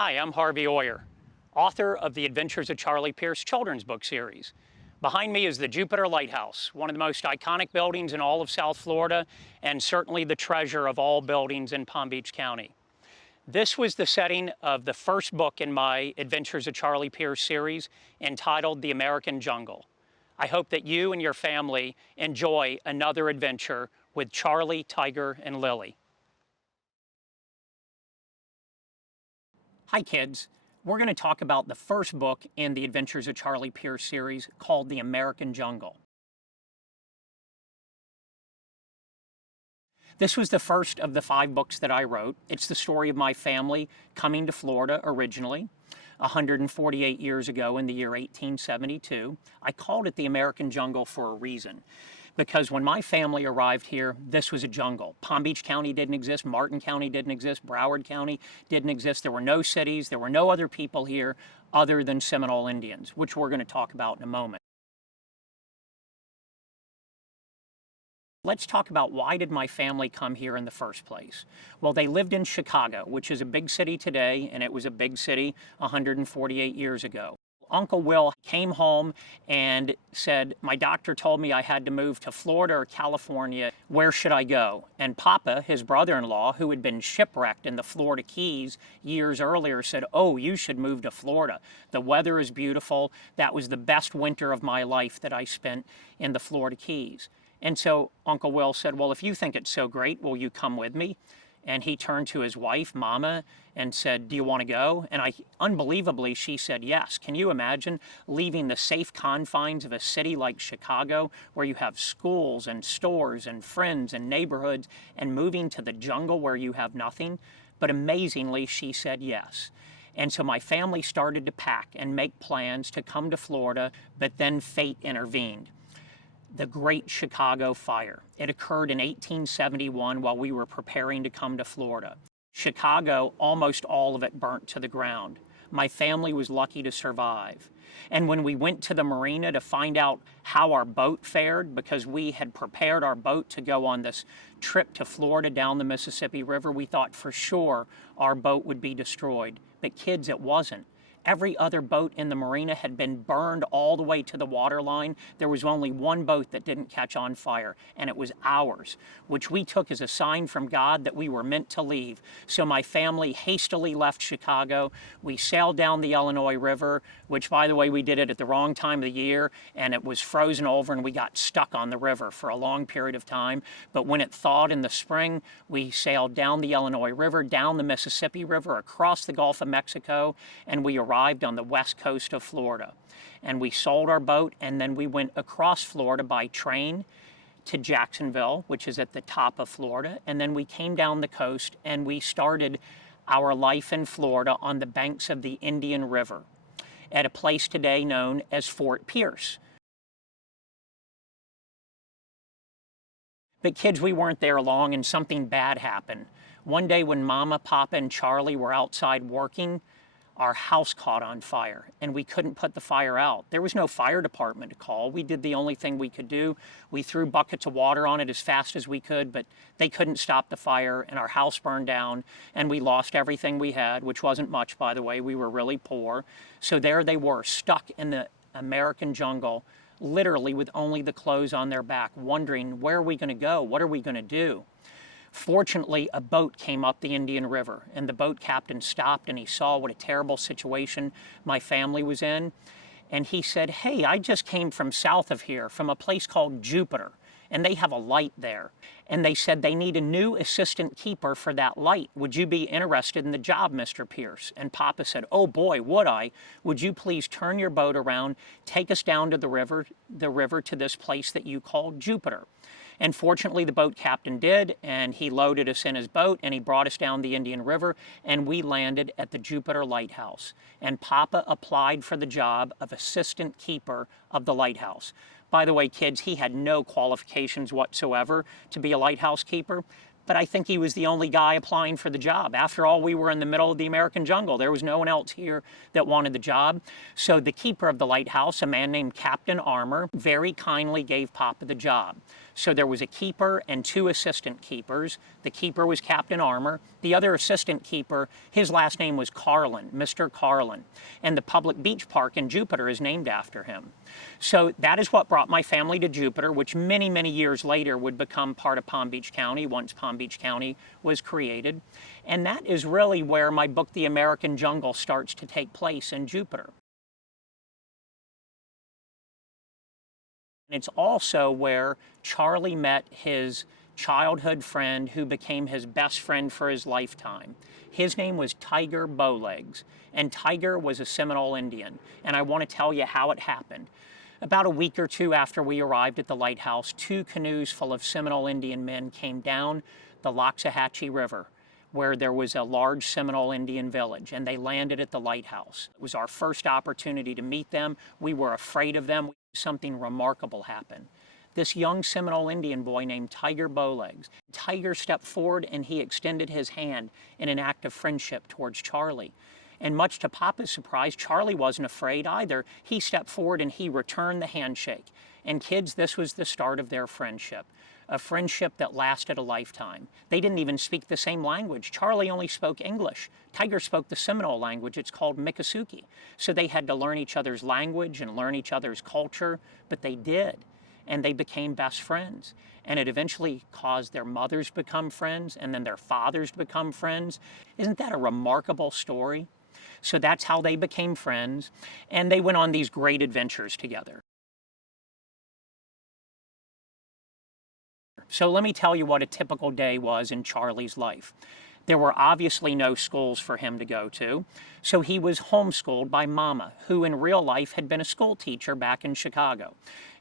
Hi, I'm Harvey Oyer, author of the Adventures of Charlie Pierce children's book series. Behind me is the Jupiter Lighthouse, one of the most iconic buildings in all of South Florida, and certainly the treasure of all buildings in Palm Beach County. This was the setting of the first book in my Adventures of Charlie Pierce series, entitled The American Jungle. I hope that you and your family enjoy another adventure with Charlie, Tiger, and Lily. Hi kids, we're going to talk about the first book in the Adventures of Charlie Pierce series called The American Jungle. This was the first of the 5 books that I wrote. It's the story of my family coming to Florida originally, 148 years ago in the year 1872. I called it The American Jungle for a reason. Because when my family arrived here, this was a jungle. Palm Beach County didn't exist, Martin County didn't exist, Broward County didn't exist. There were no cities, there were no other people here other than Seminole Indians, which we're going to talk about in a moment. Let's talk about why did my family come here in the first place. Well, they lived in Chicago, which is a big city today, and it was a big city 148 years ago. Uncle Will came home and said, my doctor told me I had to move to Florida or California. Where should I go? And Papa, his brother-in-law, who had been shipwrecked in the Florida Keys years earlier, said, oh, you should move to Florida. The weather is beautiful. That was the best winter of my life that I spent in the Florida Keys. And so Uncle Will said, well, if you think it's so great, will you come with me? And he turned to his wife, Mama, and said, do you want to go? And unbelievably, she said yes. Can you imagine leaving the safe confines of a city like Chicago, where you have schools and stores and friends and neighborhoods, and moving to the jungle where you have nothing? But amazingly, she said yes. And so my family started to pack and make plans to come to Florida, but then fate intervened. The Great Chicago Fire. It occurred in 1871 while we were preparing to come to Florida. Chicago, almost all of it burnt to the ground. My family was lucky to survive. And when we went to the marina to find out how our boat fared, because we had prepared our boat to go on this trip to Florida down the Mississippi River, we thought for sure our boat would be destroyed. But kids, it wasn't. Every other boat in the marina had been burned all the way to the waterline. There was only one boat that didn't catch on fire, and it was ours, which we took as a sign from God that we were meant to leave. So my family hastily left Chicago. We sailed down the Illinois River, which, by the way, we did it at the wrong time of the year, and it was frozen over, and we got stuck on the river for a long period of time. But when it thawed in the spring, we sailed down the Illinois River, down the Mississippi River, across the Gulf of Mexico, and we arrived on the west coast of Florida. And we sold our boat, and then we went across Florida by train to Jacksonville, which is at the top of Florida. And then we came down the coast and we started our life in Florida on the banks of the Indian River at a place today known as Fort Pierce. But kids, we weren't there long, and something bad happened. One day when Mama, Papa, and Charlie were outside working, our house caught on fire, and we couldn't put the fire out. There was no fire department to call. We did the only thing we could do. We threw buckets of water on it as fast as we could, but they couldn't stop the fire, and our house burned down, and we lost everything we had, which wasn't much, by the way. We were really poor. So there they were, stuck in the American jungle, literally with only the clothes on their back, wondering, where are we going to go? What are we going to do? Fortunately, a boat came up the Indian River, and the boat captain stopped, and he saw what a terrible situation my family was in. And he said, hey, I just came from south of here, from a place called Jupiter, and they have a light there. And they said they need a new assistant keeper for that light. Would you be interested in the job, Mr. Pierce? And Papa said, oh boy, would I. Would you please turn your boat around, take us down to the river to this place that you call Jupiter? And fortunately, the boat captain did, and he loaded us in his boat, and he brought us down the Indian River, and we landed at the Jupiter Lighthouse. And Papa applied for the job of assistant keeper of the lighthouse. By the way, kids, he had no qualifications whatsoever to be a lighthouse keeper, but I think he was the only guy applying for the job. After all, we were in the middle of the American jungle. There was no one else here that wanted the job. So the keeper of the lighthouse, a man named Captain Armour, very kindly gave Papa the job. So there was a keeper and 2 assistant keepers. The keeper was Captain Armour. The other assistant keeper, his last name was Carlin, Mr. Carlin. And the public beach park in Jupiter is named after him. So that is what brought my family to Jupiter, which many, many years later would become part of Palm Beach County once Palm Beach County was created. And that is really where my book, The American Jungle, starts to take place in Jupiter. It's also where Charlie met his childhood friend who became his best friend for his lifetime. His name was Tiger Bowlegs, and Tiger was a Seminole Indian, and I want to tell you how it happened. About a week or 2 after we arrived at the lighthouse, 2 canoes full of Seminole Indian men came down the Loxahatchee River, where there was a large Seminole Indian village, and they landed at the lighthouse. It was our first opportunity to meet them. We were afraid of them. Something remarkable happened. This young Seminole Indian boy named Tiger Bowlegs, Tiger stepped forward and he extended his hand in an act of friendship towards Charlie. And much to Papa's surprise, Charlie wasn't afraid either. He stepped forward and he returned the handshake. And kids, this was the start of their friendship. A friendship that lasted a lifetime. They didn't even speak the same language. Charlie only spoke English. Tiger spoke the Seminole language. It's called Miccosukee. So they had to learn each other's language and learn each other's culture, but they did. And they became best friends. And it eventually caused their mothers to become friends and then their fathers to become friends. Isn't that a remarkable story? So that's how they became friends. And they went on these great adventures together. So let me tell you what a typical day was in Charlie's life. There were obviously no schools for him to go to, so he was homeschooled by Mama, who in real life had been a school teacher back in Chicago.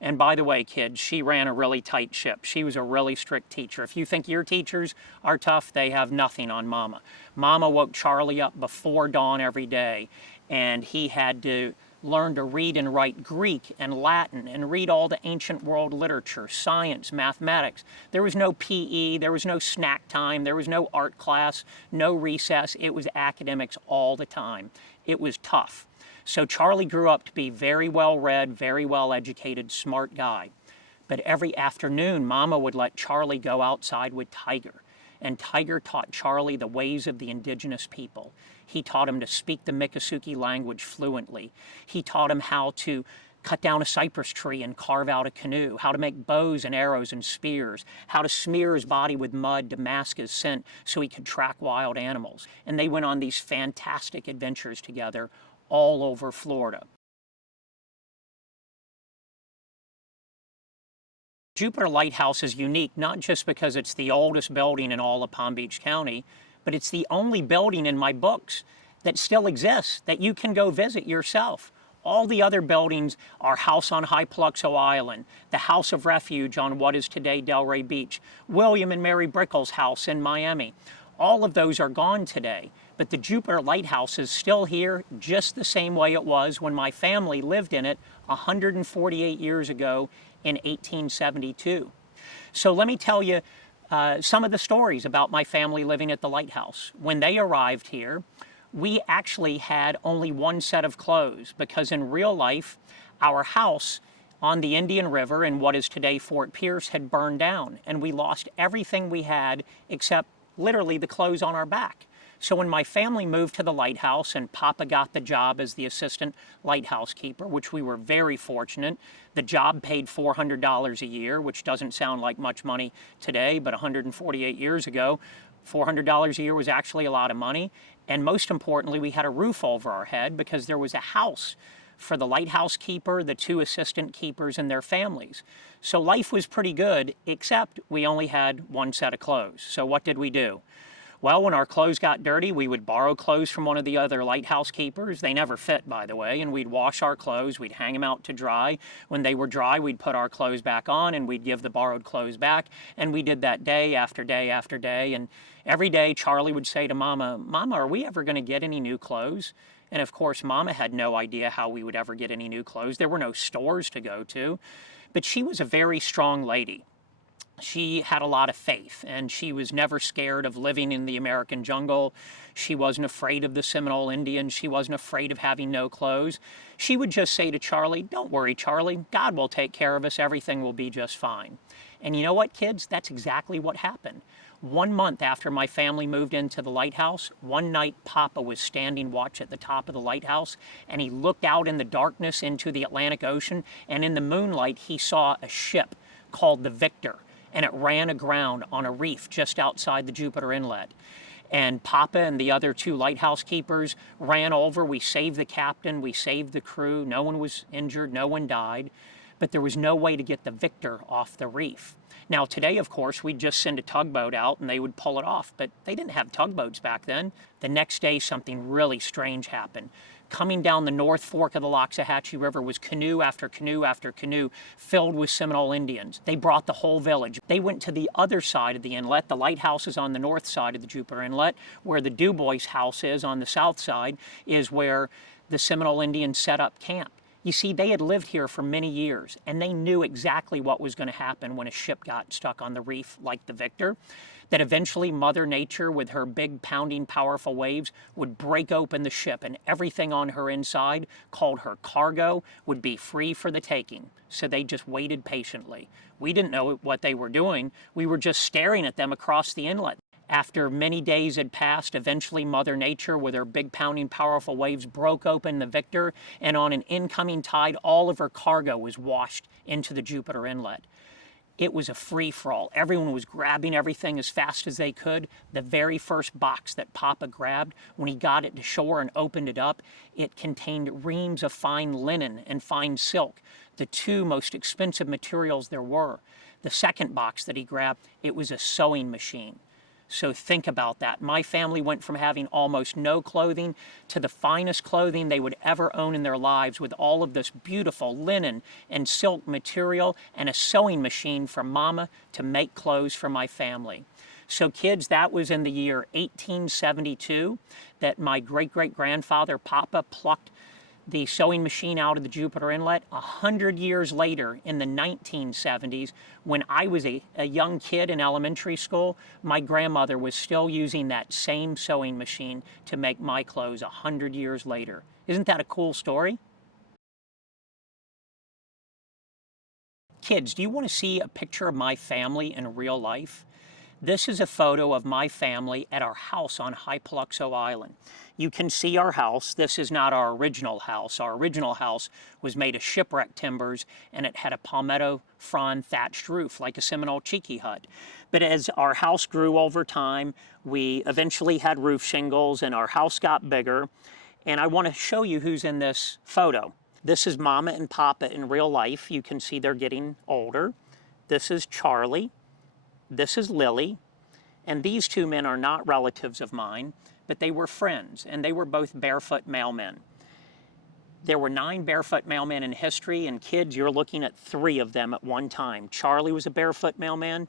And by the way, kids, she ran a really tight ship. She was a really strict teacher. If you think your teachers are tough, they have nothing on Mama. Mama woke Charlie up before dawn every day, and he had to learn to read and write Greek and Latin and read all the ancient world literature, science, mathematics. There was no PE, there was no snack time, there was no art class, no recess. It was academics all the time. It was tough. So Charlie grew up to be very well read, very well educated, smart guy. But every afternoon, Mama would let Charlie go outside with Tiger. And Tiger taught Charlie the ways of the indigenous people. He taught him to speak the Miccosukee language fluently. He taught him how to cut down a cypress tree and carve out a canoe, how to make bows and arrows and spears, how to smear his body with mud to mask his scent so he could track wild animals. And they went on these fantastic adventures together all over Florida. Jupiter Lighthouse is unique not just because it's the oldest building in all of Palm Beach County, but it's the only building in my books that still exists that you can go visit yourself. All the other buildings are House on High Paluxo Island, the House of Refuge on what is today Delray Beach, William and Mary Brickell's house in Miami. All of those are gone today, but the Jupiter Lighthouse is still here just the same way it was when my family lived in it 148 years ago in 1872. So let me tell you some of the stories about my family living at the lighthouse. When they arrived here, we actually had only one set of clothes because in real life, our house on the Indian River in what is today Fort Pierce had burned down, and we lost everything we had except literally the clothes on our back. So when my family moved to the lighthouse and Papa got the job as the assistant lighthouse keeper, which we were very fortunate, the job paid $400 a year, which doesn't sound like much money today, but 148 years ago, $400 a year was actually a lot of money. And most importantly, we had a roof over our head because there was a house for the lighthouse keeper, the 2 assistant keepers, and their families. So life was pretty good, except we only had one set of clothes. So what did we do? Well, when our clothes got dirty, we would borrow clothes from one of the other lighthouse keepers. They never fit, by the way, and we'd wash our clothes, we'd hang them out to dry. When they were dry, we'd put our clothes back on and we'd give the borrowed clothes back, and we did that day after day after day. And every day, Charlie would say to Mama, "Mama, are we ever going to get any new clothes?" And of course, Mama had no idea how we would ever get any new clothes. There were no stores to go to, but she was a very strong lady. She had a lot of faith, and she was never scared of living in the American jungle. She wasn't afraid of the Seminole Indians. She wasn't afraid of having no clothes. She would just say to Charlie, "Don't worry, Charlie. God will take care of us. Everything will be just fine." And you know what, kids? That's exactly what happened. 1 month after my family moved into the lighthouse, one night Papa was standing watch at the top of the lighthouse, and he looked out in the darkness into the Atlantic Ocean, and in the moonlight he saw a ship called the Victor, and it ran aground on a reef just outside the Jupiter Inlet. And Papa and the other 2 lighthouse keepers ran over. We saved the captain, we saved the crew. No one was injured, no one died, but there was no way to get the Victor off the reef. Now today, of course, we'd just send a tugboat out and they would pull it off, but they didn't have tugboats back then. The next day, something really strange happened. Coming down the North Fork of the Loxahatchee River was canoe after canoe after canoe filled with Seminole Indians. They brought the whole village. They went to the other side of the inlet. The lighthouse is on the north side of the Jupiter Inlet. Where the Du Bois house is on the south side is where the Seminole Indians set up camp. You see, they had lived here for many years, and they knew exactly what was going to happen when a ship got stuck on the reef like the Victor. That eventually Mother Nature, with her big pounding powerful waves, would break open the ship, and everything on her inside, called her cargo, would be free for the taking. So they just waited patiently. We didn't know what they were doing. We were just staring at them across the inlet. After many days had passed, eventually Mother Nature, with her big pounding powerful waves, broke open the Victor, and on an incoming tide, all of her cargo was washed into the Jupiter Inlet. It was a free-for-all. Everyone was grabbing everything as fast as they could. The very first box that Papa grabbed, when he got it to shore and opened it up, it contained reams of fine linen and fine silk, the 2 most expensive materials there were. The second box that he grabbed, it was a sewing machine. So think about that. My family went from having almost no clothing to the finest clothing they would ever own in their lives, with all of this beautiful linen and silk material and a sewing machine for Mama to make clothes for my family. So kids, that was in the year 1872 that my great-great-grandfather Papa plucked the sewing machine out of the Jupiter Inlet. 100 years later, in the 1970s, when I was a young kid in elementary school, my grandmother was still using that same sewing machine to make my clothes 100 years later. Isn't that a cool story? Kids, do you want to see a picture of my family in real life? This is a photo of my family at our house on High Paluxo Island. You can see our house. This is not our original house. Our original house was made of shipwreck timbers, and it had a palmetto frond thatched roof like a Seminole Chickee hut. But as our house grew over time, we eventually had roof shingles and our house got bigger. And I want to show you who's in this photo. This is Mama and Papa in real life. You can see they're getting older. This is Charlie. This is Lily, and these 2 men are not relatives of mine, but they were friends, and they were both Barefoot Mailmen. There were 9 Barefoot Mailmen in history, and kids, you're looking at 3 of them at one time. Charlie was a Barefoot Mailman,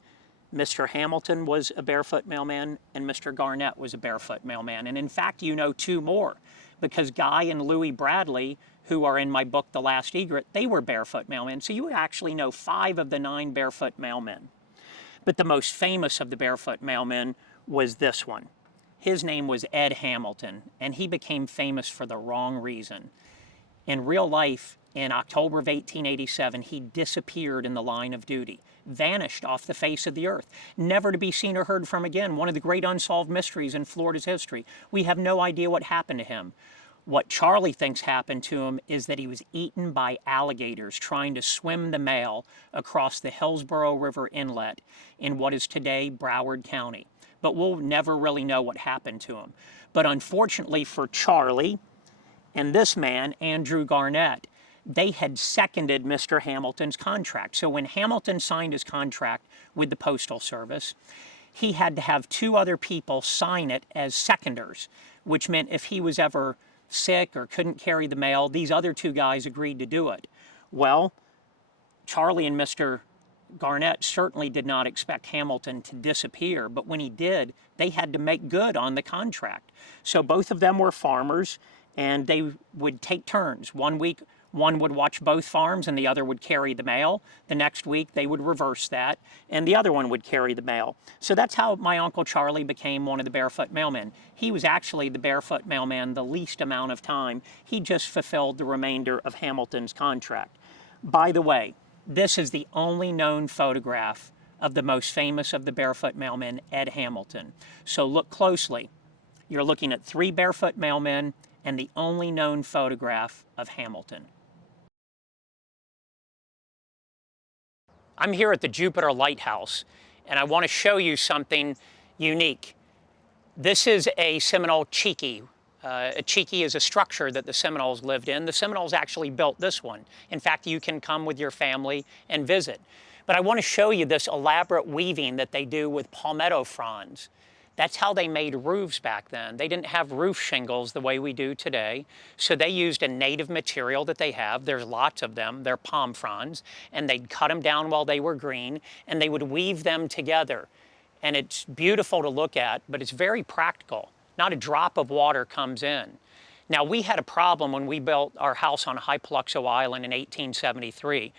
Mr. Hamilton was a Barefoot Mailman, and Mr. Garnett was a Barefoot Mailman. And in fact, you know 2 more, because Guy and Louis Bradley, who are in my book, The Last Egret, they were Barefoot Mailmen. So you actually know 5 of the 9 Barefoot Mailmen. But the most famous of the Barefoot Mailmen was this one. His name was Ed Hamilton, and he became famous for the wrong reason. In real life, in October of 1887, he disappeared in the line of duty, vanished off the face of the earth, never to be seen or heard from again. One of the great unsolved mysteries in Florida's history. We have no idea what happened to him. What Charlie thinks happened to him is that he was eaten by alligators trying to swim the mail across the Hillsborough River Inlet in what is today Broward County. But we'll never really know what happened to him. But unfortunately for Charlie and this man, Andrew Garnett, they had seconded Mr. Hamilton's contract. So when Hamilton signed his contract with the Postal Service, he had to have 2 other people sign it as seconders, which meant if he was ever sick or couldn't carry the mail, these other 2 guys agreed to do it. Well, Charlie and Mr. Garnett certainly did not expect Hamilton to disappear, but when he did, they had to make good on the contract. So both of them were farmers, and they would take turns. One week One would watch both farms and the other would carry the mail. The next week they would reverse that and the other one would carry the mail. So that's how my Uncle Charlie became one of the Barefoot Mailmen. He was actually the Barefoot Mailman the least amount of time. He just fulfilled the remainder of Hamilton's contract. By the way, this is the only known photograph of the most famous of the Barefoot Mailmen, Ed Hamilton. So look closely. You're looking at 3 Barefoot Mailmen and the only known photograph of Hamilton. I'm here at the Jupiter Lighthouse, and I want to show you something unique. This is a Seminole Chickee. A Chickee is a structure that the Seminoles lived in. The Seminoles actually built this one. In fact, you can come with your family and visit. But I want to show you this elaborate weaving that they do with palmetto fronds. That's how they made roofs back then. They didn't have roof shingles the way we do today. So they used a native material that they have. There's lots of them. They're palm fronds. And they'd cut them down while they were green. And they would weave them together. And it's beautiful to look at, but it's very practical. Not a drop of water comes in. Now, we had a problem when we built our house on Hypaluxo Island in 1873.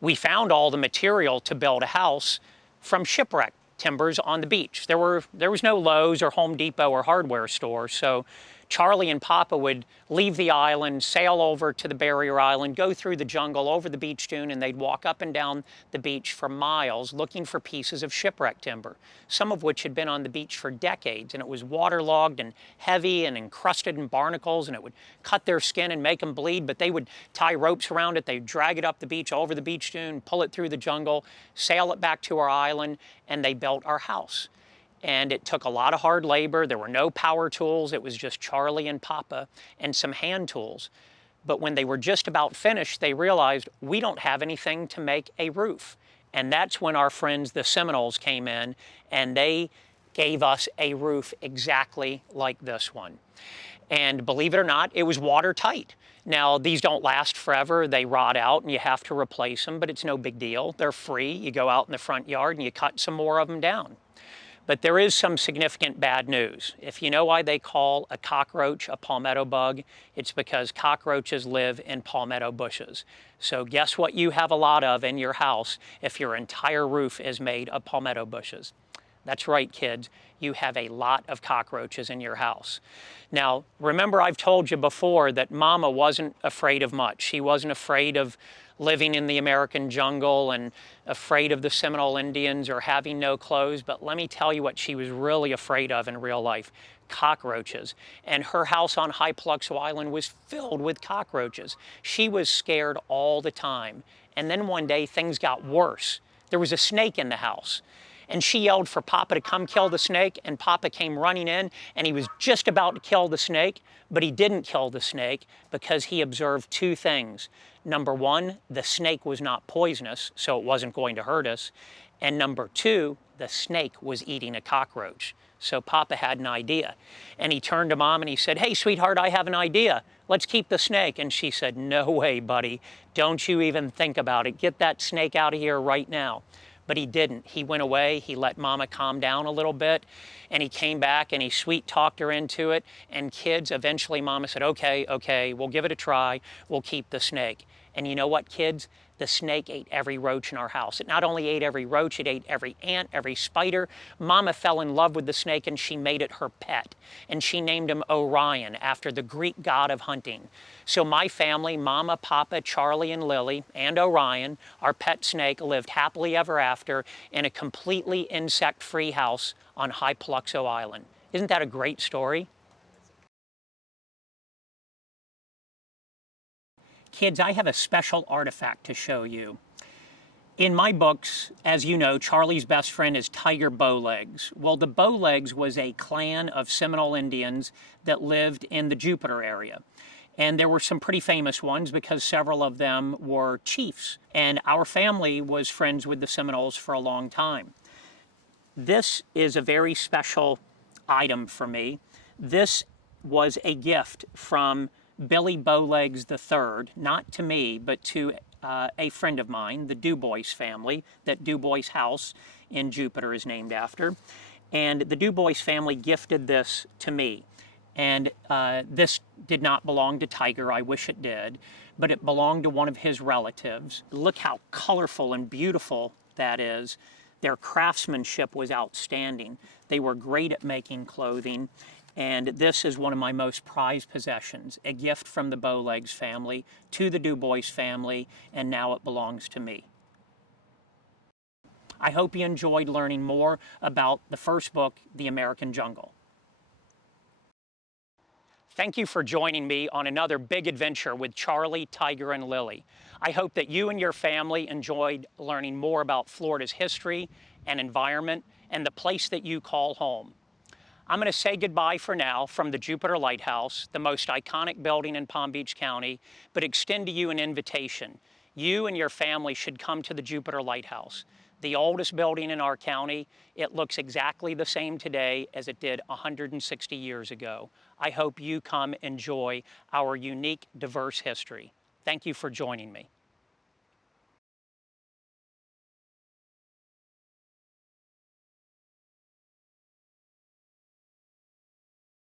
We found all the material to build a house from shipwreck timbers on the beach. There was no Lowe's or Home Depot or hardware store, so Charlie and Papa would leave the island, sail over to the barrier island, go through the jungle, over the beach dune, and they'd walk up and down the beach for miles looking for pieces of shipwreck timber, some of which had been on the beach for decades, and it was waterlogged and heavy and encrusted in barnacles, and it would cut their skin and make them bleed, but they would tie ropes around it, they'd drag it up the beach, over the beach dune, pull it through the jungle, sail it back to our island, and they built our house. And it took a lot of hard labor. There were no power tools. It was just Charlie and Papa and some hand tools. But when they were just about finished, they realized we don't have anything to make a roof. And that's when our friends, the Seminoles, came in and they gave us a roof exactly like this one. And believe it or not, it was watertight. Now, these don't last forever. They rot out and you have to replace them, but it's no big deal. They're free. You go out in the front yard and you cut some more of them down. But there is some significant bad news. If you know why they call a cockroach a palmetto bug, it's because cockroaches live in palmetto bushes. So guess what you have a lot of in your house if your entire roof is made of palmetto bushes? That's right, kids. You have a lot of cockroaches in your house. Now, remember I've told you before that Mama wasn't afraid of much. She wasn't afraid of living in the American jungle and afraid of the Seminole Indians or having no clothes, but let me tell you what she was really afraid of in real life: cockroaches. And her house on Hypaluxo Island was filled with cockroaches. She was scared all the time. And then one day things got worse. There was a snake in the house. And she yelled for Papa to come kill the snake, and Papa came running in, and he was just about to kill the snake, but he didn't kill the snake because he observed 2 things. Number 1, the snake was not poisonous, so it wasn't going to hurt us. And number 2, the snake was eating a cockroach. So Papa had an idea. And he turned to Mom and he said, "Hey, sweetheart, I have an idea. Let's keep the snake." And she said, "No way, buddy. Don't you even think about it. Get that snake out of here right now." But he didn't. He went away. He let Mama calm down a little bit. And he came back and he sweet talked her into it. And kids, eventually Mama said, okay, we'll give it a try. We'll keep the snake. And you know what, kids? The snake ate every roach in our house. It not only ate every roach, it ate every ant, every spider. Mama fell in love with the snake and she made it her pet. And she named him Orion, after the Greek god of hunting. So my family, Mama, Papa, Charlie, and Lily, and Orion, our pet snake, lived happily ever after in a completely insect-free house on Hypaluxo Island. Isn't that a great story? Kids, I have a special artifact to show you. In my books, as you know, Charlie's best friend is Tiger Bowlegs. Well, the Bowlegs was a clan of Seminole Indians that lived in the Jupiter area. And there were some pretty famous ones because several of them were chiefs. And our family was friends with the Seminoles for a long time. This is a very special item for me. This was a gift from Billy Bowlegs III, not to me, but to a friend of mine, the Dubois family, that Dubois house in Jupiter is named after. And the Dubois family gifted this to me. And this did not belong to Tiger. I wish it did. but it belonged to one of his relatives. Look how colorful and beautiful that is. Their craftsmanship was outstanding. They were great at making clothing, and this is one of my most prized possessions, a gift from the Bowlegs family to the Du Bois family, and now it belongs to me. I hope you enjoyed learning more about the first book, The American Jungle. Thank you for joining me on another big adventure with Charlie, Tiger, and Lily. I hope that you and your family enjoyed learning more about Florida's history and environment and the place that you call home. I'm going to say goodbye for now from the Jupiter Lighthouse, the most iconic building in Palm Beach County, but extend to you an invitation. You and your family should come to the Jupiter Lighthouse, the oldest building in our county. It looks exactly the same today as it did 160 years ago. I hope you come enjoy our unique, diverse history. Thank you for joining me.